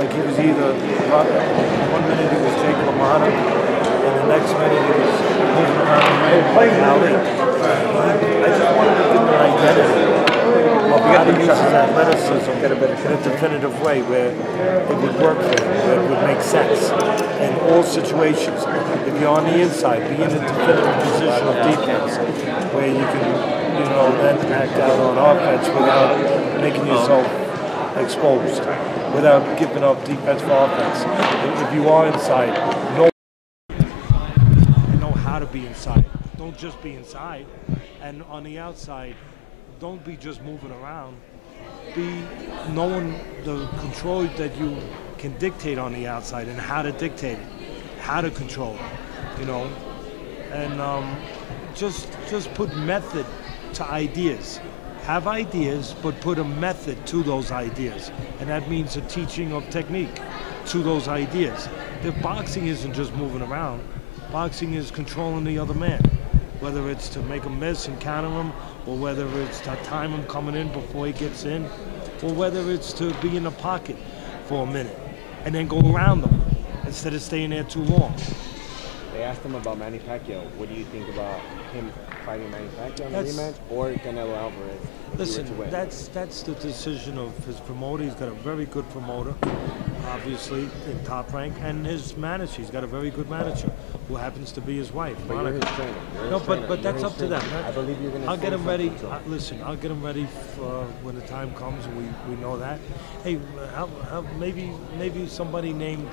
Like he was either, 1 minute he was Jake LaMotta, and the next minute he was moving around the alley. I just wanted to give him an identity. Well, we got to use his athleticism in a definitive way where it would work for him, where it would make sense in all situations. If you're on the inside, be in a definitive position of defense where you can, then act out on offense without making yourself exposed, without giving up defense for offense. If you are inside, know how to be inside. Don't just be inside, and on the outside, don't be just moving around. Be knowing the control that you can dictate on the outside and how to dictate it, how to control it, and just put method to ideas. Have ideas, but put a method to those ideas, and that means a teaching of technique to those ideas. The boxing isn't just moving around. Boxing is controlling the other man, whether it's to make him miss and counter him, or whether it's to time him coming in before he gets in, or whether it's to be in the pocket for a minute and then go around them instead of staying there too long. They asked him about Manny Pacquiao. What do you think about him fighting Manny Pacquiao in a rematch or Canelo Alvarez? Listen, that's the decision of his promoter. He's got a very good promoter, obviously in Top Rank, and his manager. He's got a very good manager who happens to be his wife. But you're his trainer. No, but that's up to them. I believe you're going to. I'll get him ready. Listen, I'll get him ready for when the time comes, and we know that. Hey, maybe somebody named.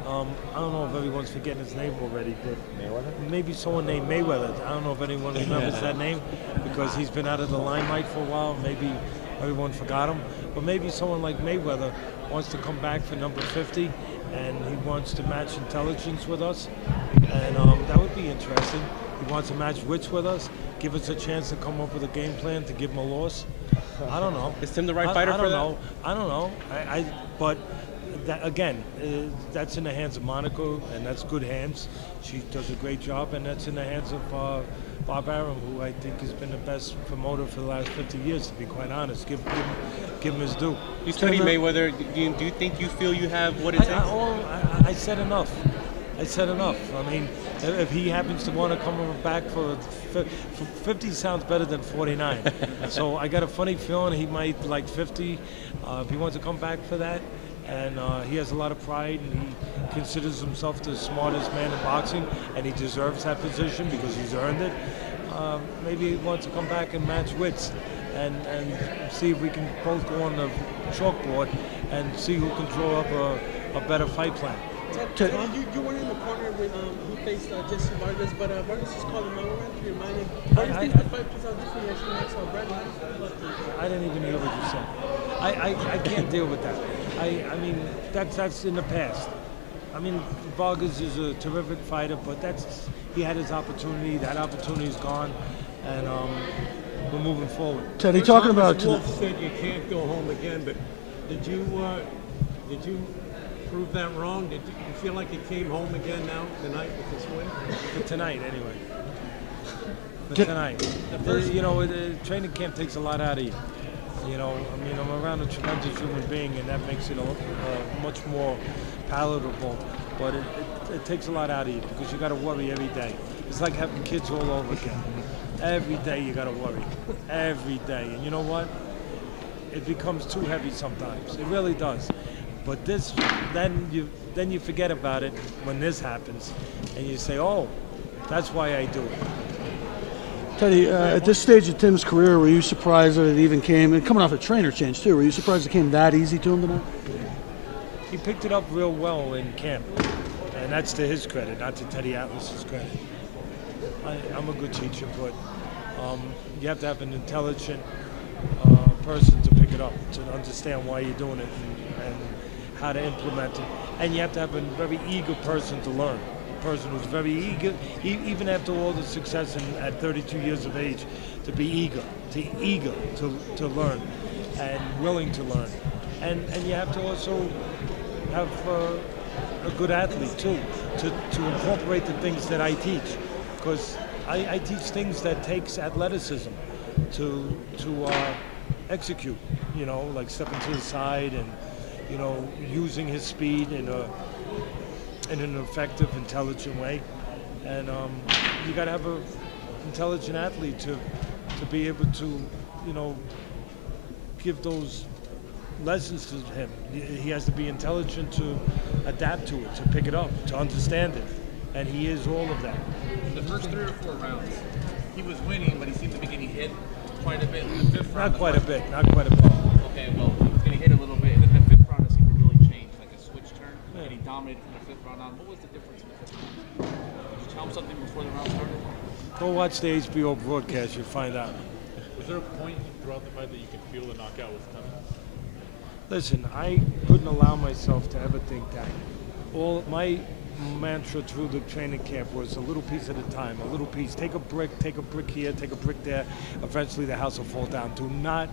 I don't know if everyone's forgetting his name already, but Mayweather? Maybe someone named Mayweather. I don't know if anyone remembers that name because he's been out of the limelight for a while. Maybe everyone forgot him. But maybe someone like Mayweather wants to come back for number 50 and he wants to match intelligence with us. And that would be interesting. He wants to match wits with us, give us a chance to come up with a game plan to give him a loss. I don't know. Is Tim the right fighter for that? I don't know. But that, again, that's in the hands of Monica, and that's good hands. She does a great job, and that's in the hands of Bob Arum, who I think has been the best promoter for the last 50 years, to be quite honest. Give him his due. You studied Mayweather. Do you think you feel you have what it takes? I said enough. I said enough. I mean, if he happens to want to come back for 50 sounds better than 49. So I got a funny feeling he might like 50 if he wants to come back for that. And he has a lot of pride, and he considers himself the smartest man in boxing, and he deserves that position because he's earned it. Maybe he wants to come back and match wits and see if we can both go on the chalkboard and see who can draw up a better fight plan. You weren't in the corner when he faced Jesse Vargas, but Vargas just called him out. How do you think the fight plays out differently next time, Brandon? I didn't even hear what you said. I can't deal with that. I mean, that's in the past. I mean, Vargas is a terrific fighter, but he had his opportunity. That opportunity is gone, and we're moving forward. Teddy, talking about Wolf said you can't go home again, but did you prove that wrong? Did you feel like you came home again now tonight with this win? For tonight, anyway. For tonight. Training camp takes a lot out of you. I mean, I'm around a tremendous human being, and that makes it much more palatable. But it takes a lot out of you because you got to worry every day. It's like having kids all over again. Every day you got to worry. Every day. And you know what? It becomes too heavy sometimes. It really does. But then you forget about it when this happens, and you say, oh, that's why I do it. Teddy, at this stage of Tim's career, were you surprised that it even came, and coming off a trainer change too, were you surprised it came that easy to him tonight? He picked it up real well in camp, and that's to his credit, not to Teddy Atlas's credit. I'm a good teacher, but you have to have an intelligent person to pick it up, to understand why you're doing it and how to implement it. And you have to have a very eager person to learn. Person who's very eager, even after all the success at 32 years of age, to be eager to learn and willing to learn. And you have to also have a good athlete too, to incorporate the things that I teach, because I teach things that takes athleticism to execute, like stepping to the side and you know, using his speed in an effective, intelligent way. And you got to have an intelligent athlete to be able to, you know, give those lessons to him. He has to be intelligent to adapt to it, to pick it up, to understand it. And he is all of that. The first 3 or 4 rounds, he was winning, but he seemed to be getting hit quite a bit. In the 5th round, Not quite a bit. Okay, well, he was getting hit a little bit. And then the 5th round, it seemed to really change, like a switch turn. Yeah. And he dominated from the 5th round on. What was the difference in the 5th round? Did you tell him something before the round started? Go watch the HBO broadcast, you'll find out. Was there a point throughout the fight that you could feel the knockout was coming? Listen, I couldn't allow myself to ever think that. All my mantra through the training camp was a little piece at a time, a little piece. Take a brick here, take a brick there. Eventually the house will fall down. Do not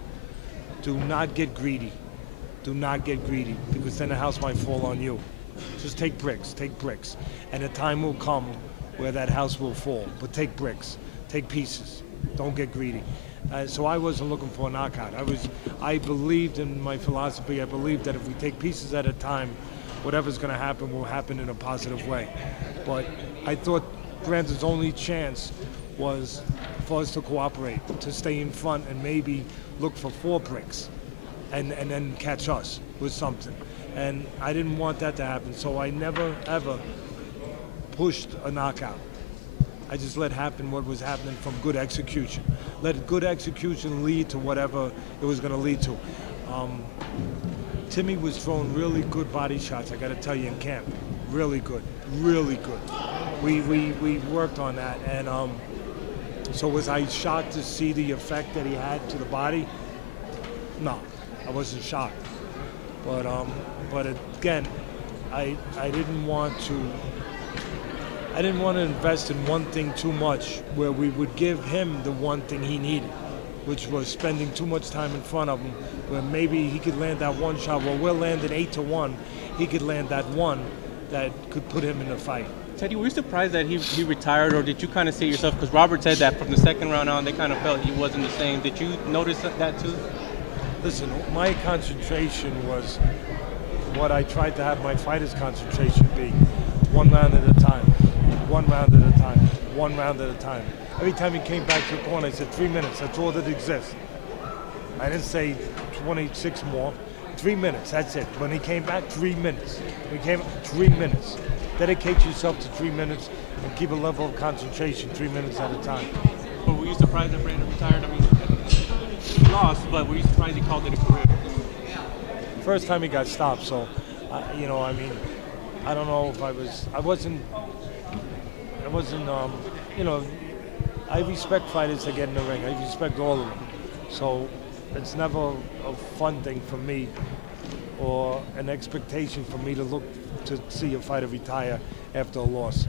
get greedy. Do not get greedy, because then the house might fall on you. Just take bricks. And a time will come where that house will fall. But take bricks, take pieces. Don't get greedy. So I wasn't looking for a knockout. I believed in my philosophy. I believed that if we take pieces at a time, whatever's going to happen will happen in a positive way. But I thought Brandon's only chance was for us to cooperate, to stay in front and maybe look for 4 bricks and then catch us with something. And I didn't want that to happen, so I never, ever pushed a knockout. I just let happen what was happening from good execution. Let good execution lead to whatever it was going to lead to. Timmy was throwing really good body shots, I got to tell you, in camp. Really good. We worked on that, and so was I shocked to see the effect that he had to the body? No, I wasn't shocked. But again, I didn't want to invest in one thing too much, where we would give him the one thing he needed, which was spending too much time in front of him, where maybe he could land that one shot. Well, we're landing 8-1. He could land that one that could put him in the fight. Teddy, were you surprised that he retired, or did you kind of see yourself? Because Robert said that from the 2nd round on, they kind of felt he wasn't the same. Did you notice that too? Listen, my concentration was what I tried to have my fighter's concentration be. 1 round at a time. 1 round at a time. 1 round at a time. Every time he came back to the corner, I said 3 minutes. That's all that exists. I didn't say 26 more. 3 minutes. That's it. When he came back, 3 minutes. We came 3 minutes. Dedicate yourself to 3 minutes and keep a level of concentration 3 minutes at a time. But were you surprised that Brandon retired? I mean, he lost, but were you surprised he called it a career? First time he got stopped, so you know, I mean, I don't know if I wasn't, you know, I respect fighters that get in the ring. I respect all of them. So it's never a fun thing for me or an expectation for me to look to see a fighter retire after a loss.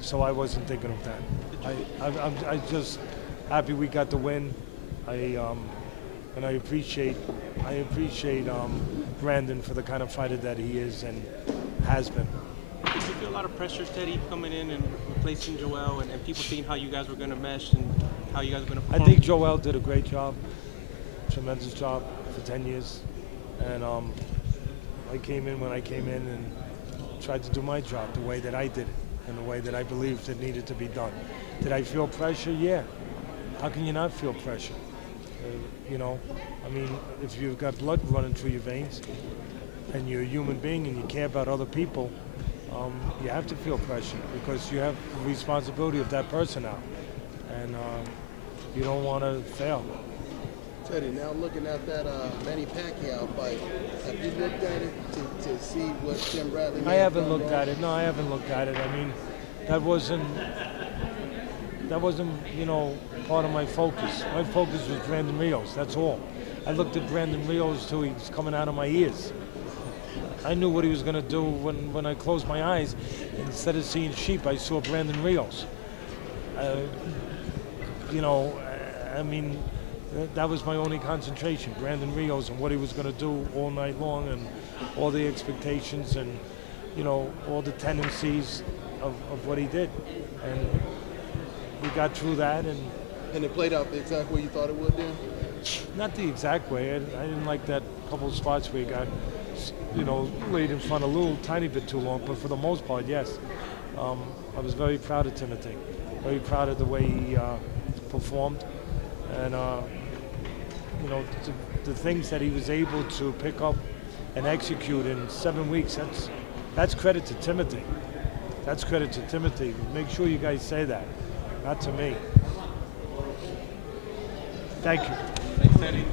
So I wasn't thinking of that. I'm just happy we got the win. And I appreciate Brandon for the kind of fighter that he is and has been. Did you feel a lot of pressure, Teddy, coming in and replacing Joel, and people seeing how you guys were going to mesh and how you guys were going to perform? I think Joel did a great job, tremendous job for 10 years. And I came in when I came in and tried to do my job the way that I did it and the way that I believed it needed to be done. Did I feel pressure? Yeah. How can you not feel pressure? You know, I mean, if you've got blood running through your veins and you're a human being and you care about other people, you have to feel pressure because you have the responsibility of that person now. And you don't want to fail. Teddy, now looking at that Manny Pacquiao fight, have you looked at it to see what Tim Bradley I haven't looked at it. No, I haven't looked at it. I mean, that wasn't, you know, part of my focus. My focus was Brandon Rios, that's all. I looked at Brandon Rios till he was coming out of my ears. I knew what he was going to do when I closed my eyes. Instead of seeing sheep, I saw Brandon Rios. You know, I mean, that was my only concentration, Brandon Rios and what he was going to do all night long and all the expectations and, you know, all the tendencies of what he did. And we got through that. And it played out exactly what you thought it would do? Not the exact way. I didn't like that couple of spots where he got, laid in front a little tiny bit too long. But for the most part, yes. I was very proud of Timothy. Very proud of the way he performed, and the things that he was able to pick up and execute in 7 weeks. That's credit to Timothy. That's credit to Timothy. Make sure you guys say that, not to me. Thank you. Thanks, Teddy.